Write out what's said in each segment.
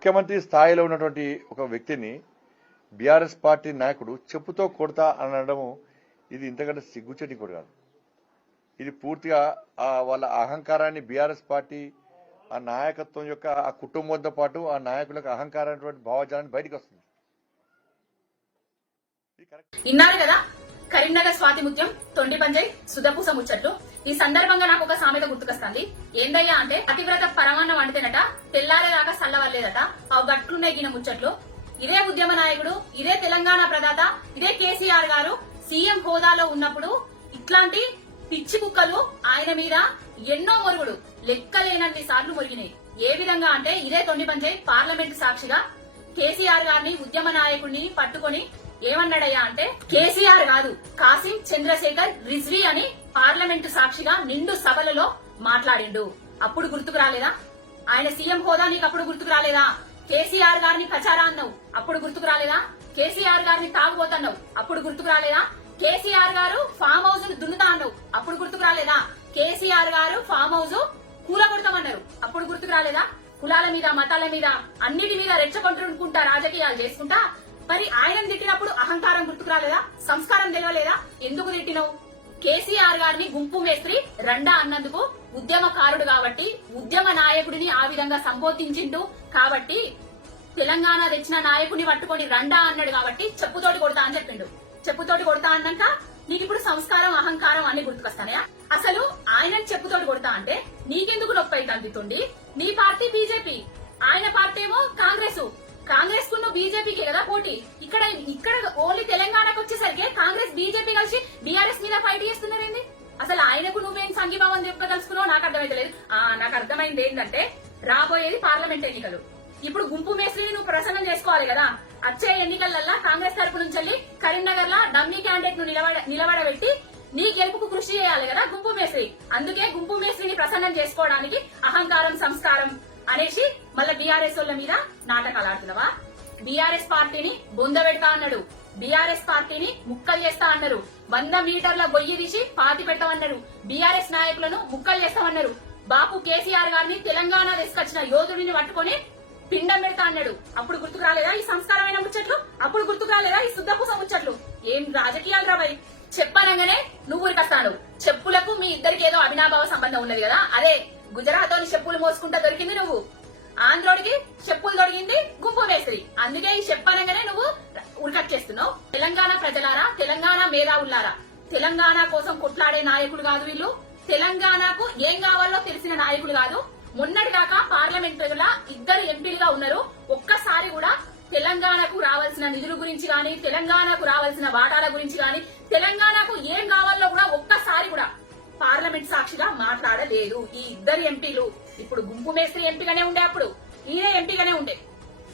ముఖ్యమంత్రి స్థాయిలో ఉన్నటువంటి ఒక వ్యక్తిని బీఆర్ఎస్ పార్టీ నాయకుడు చెప్పుతో కొడతా అనడము ఇది ఇంతకంటే సిగ్గుచేటి కూడా కాదు. ఇది పూర్తిగా వాళ్ళ అహంకారాన్ని బీఆర్ఎస్ పార్టీ ఆ నాయకత్వం యొక్క ఆ కుటుంబంతో పాటు ఆ నాయకులకు అహంకారమైనటువంటి భావజాలాన్ని బయటకు వస్తుంది. ఇది కదా? కరీంనగర్ స్వాతి ముత్యం తొండి పంజయ్ సుధపూస ముచ్చట్లు. ఈ సందర్భంగా నాకు ఒక సామెత గుర్తుకొస్తుంది. ఏందయ్యా అంటే అతివ్రత పరమాన్నం వండితేనట తెల్లారేదాకా సల్లవల్లేదట ఆ గట్లున్నాయి గిన ముచ్చట్లు. ఇదే ఉద్యమ నాయకుడు ఇదే తెలంగాణ ప్రదాత ఇదే కేసీఆర్ గారు సీఎం హోదాలో ఉన్నప్పుడు ఇట్లాంటి పిచ్చి కుక్కలు ఆయన మీద ఎన్నో మొరుగుడు లెక్కలేనన్ని సార్లు మొరిగినాయి. ఏ విధంగా అంటే ఇదే తొండి పంచాయత్ పార్లమెంట్ సాక్షిగా కేసీఆర్ గారిని ఉద్యమ నాయకుడిని పట్టుకొని ఏమన్నాడయ్యా అంటే కేసీఆర్ కాదు కాసిం చంద్రశేఖర్ రిజ్వీ అని పార్లమెంటు సాక్షిగా నిండు సభలలో మాట్లాడిండు. అప్పుడు గుర్తుకు రాలేదా? ఆయన సీఎం హోదా నీకు అప్పుడు గుర్తుకు రాలేదా? కేసీఆర్ గారిని ప్రచారా అన్నావు అప్పుడు గుర్తుకు రాలేదా? కేసీఆర్ గారిని తాగుబోతున్నావు అప్పుడు గుర్తుకు రాలేదా? కేసీఆర్ గారు ఫామ్ హౌస్ దున్నుతా అన్నావు అప్పుడు గుర్తుకు రాలేదా? కేసీఆర్ గారు ఫామ్ హౌస్ కూలగొడతామన్నారు అప్పుడు గుర్తుకు రాలేదా? కులాల మీద మతాల మీద అన్నిటి మీద రెచ్చగొట్టుకుంటా రాజకీయాలు చేసుకుంటా మరి ఆయన తిట్టినప్పుడు అహంకారం గుర్తుకు రాలేదా? సంస్కారం తెలియలేదా? ఎందుకు తిట్టినవు? కేసీఆర్ గారిని గుంపు మేస్త్రి రండా అన్నందుకు ఉద్యమకారుడు కాబట్టి ఉద్యమ నాయకుడిని ఆ విధంగా సంబోధించిండు కాబట్టి తెలంగాణ తెచ్చిన నాయకుడిని పట్టుకొని రండా అన్నాడు కాబట్టి చెప్పుతోటి కొడతా అని చెప్పిండు. చెప్పుతోటి కొడతా అన్నాక నీకు ఇప్పుడు సంస్కారం అహంకారం అన్ని గుర్తుకొస్తానయా? అసలు ఆయన చెప్పుతోటి కొడతా అంటే నీకెందుకు నొప్పి అయితే నీ పార్టీ బీజేపీ. కాంగ్రెస్కు బీజేపీకి కదా పోటీ. ఇక్కడ ఇక్కడ ఓన్లీ తెలంగాణకు వచ్చేసరికి కాంగ్రెస్ బీజేపీ కలిసి బీఆర్ఎస్ మీద ఫైట్ చేస్తున్నారేంది? అసలు ఆయనకు నువ్వేం సంఘీభావం చెప్పదలుచుకున్నావు నాకు అర్థమైతలేదు. ఆ నాకు అర్థమైంది ఏంటంటే రాబోయేది పార్లమెంట్ ఎన్నికలు. ఇప్పుడు గుంపు మేస్త్రిని నువ్వు ప్రసన్నం చేసుకోవాలి కదా. వచ్చే ఎన్నికలల్లా కాంగ్రెస్ తరపు నుంచి వెళ్ళి కరీంనగర్ లా డమ్మీ క్యాండిడేట్ను నిలబడ నిలబడబెట్టి నీ గెలుపుకు కృషి చేయాలి కదా గుంపు మేస్త్రి. అందుకే గుంపు మేస్త్రిని ప్రసన్నం చేసుకోవడానికి అహంకారం సంస్కారం అనేసి మళ్ళీ బీఆర్ఎస్ వాళ్ళ మీద నాటకాలు ఆడుతున్నావా? బీఆర్ఎస్ పార్టీని బొంద పెడతా అన్నాడు. బీఆర్ఎస్ పార్టీని ముక్కలు చేస్తా అన్నారు. వంద మీటర్ల గొయ్యి తీసి పాతి పెట్టమన్నారు బీఆర్ఎస్ నాయకులను ముక్కలు చేస్తామన్నారు బాపు కేసీఆర్ గారిని తెలంగాణ తీసుకొచ్చిన యోధుడిని పట్టుకొని పిండం పెడతా అన్నాడు. అప్పుడు గుర్తుకు రాలేదా ఈ సంస్కారమైన ముచ్చట్లు? అప్పుడు గుర్తుకు రాలేదా ఈ శుద్ధపూస ముచ్చట్లు? ఏం రాజకీయాలు రావాలి చెప్పనగానే నువ్వు ఉరికొస్తాను. చెప్పులకు మీ ఇద్దరికి ఏదో అవినాభావ సంబంధం ఉన్నది కదా? అదే గుజరాత్ చెప్పులు మోసుకుంటా దొరికింది నువ్వు. ఆంధ్రోడికి చెప్పులు దొరికింది గుంపు వేసింది. అందుకే ఈ చెప్పనగానే నువ్వు ఉరికట్చేస్తున్నావు తెలంగాణ ప్రజలారా తెలంగాణ మేధావులారా తెలంగాణ కోసం కొట్లాడే నాయకుడు కాదు వీళ్ళు. తెలంగాణకు ఏం కావాలో తెలిసిన నాయకుడు కాదు. మొన్నటిదాకా పార్లమెంట్ ప్రజల ఇద్దరు ఎంపీలుగా ఉన్నారు. ఒక్కసారి కూడా తెలంగాణకు రావాల్సిన నిధుల గురించి గాని తెలంగాణకు రావాల్సిన వాటాల గురించి గాని తెలంగాణకు ఏం కావాలో కూడా ఒక్కసారి కూడా పార్లమెంట్ సాక్షిగా మాట్లాడలేదు. ఈ ఇద్దరు ఎంపీలు ఇప్పుడు గుంపు మేస్త్రి ఎంపీగానే ఉండే అప్పుడు ఈయనే ఎంపీగానే ఉండే.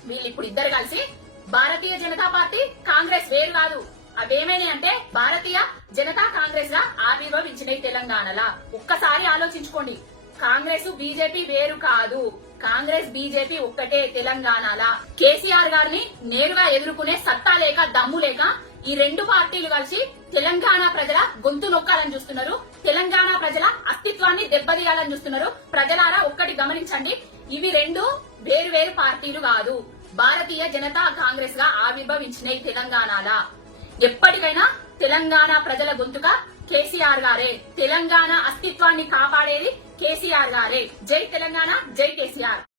వీళ్ళు ఇప్పుడు ఇద్దరు కలిసి భారతీయ జనతా పార్టీ కాంగ్రెస్ వేరు కాదు. అవేమైనాయి అంటే భారతీయ జనతా కాంగ్రెస్గా ఆవిర్భవించినాయి తెలంగాణలా. ఒక్కసారి ఆలోచించుకోండి. కాంగ్రెస్ బీజేపీ వేరు కాదు. కాంగ్రెస్ బీజేపీ ఒక్కటే తెలంగాణలా. కేసీఆర్ గారిని నేరుగా ఎదుర్కొనే సత్తా లేక దమ్ము లేక ఈ రెండు పార్టీలు కలిసి తెలంగాణ ప్రజల గొంతు నొక్కాలని చూస్తున్నారు దెబ్బతీయాలని చూస్తున్నారు. ప్రజలారా ఒక్కటి గమనించండి. ఇవి రెండు వేరు వేరు పార్టీలు కాదు. భారతీయ జనతా కాంగ్రెస్గా ఆవిర్భవించినాయి తెలంగాణలా? ఎప్పటికైనా తెలంగాణ ప్రజల గొంతుగా కేసీఆర్ గారే. తెలంగాణ అస్తిత్వాన్ని కాపాడేది కేసీఆర్ గారే. జై తెలంగాణ జై కేసీఆర్.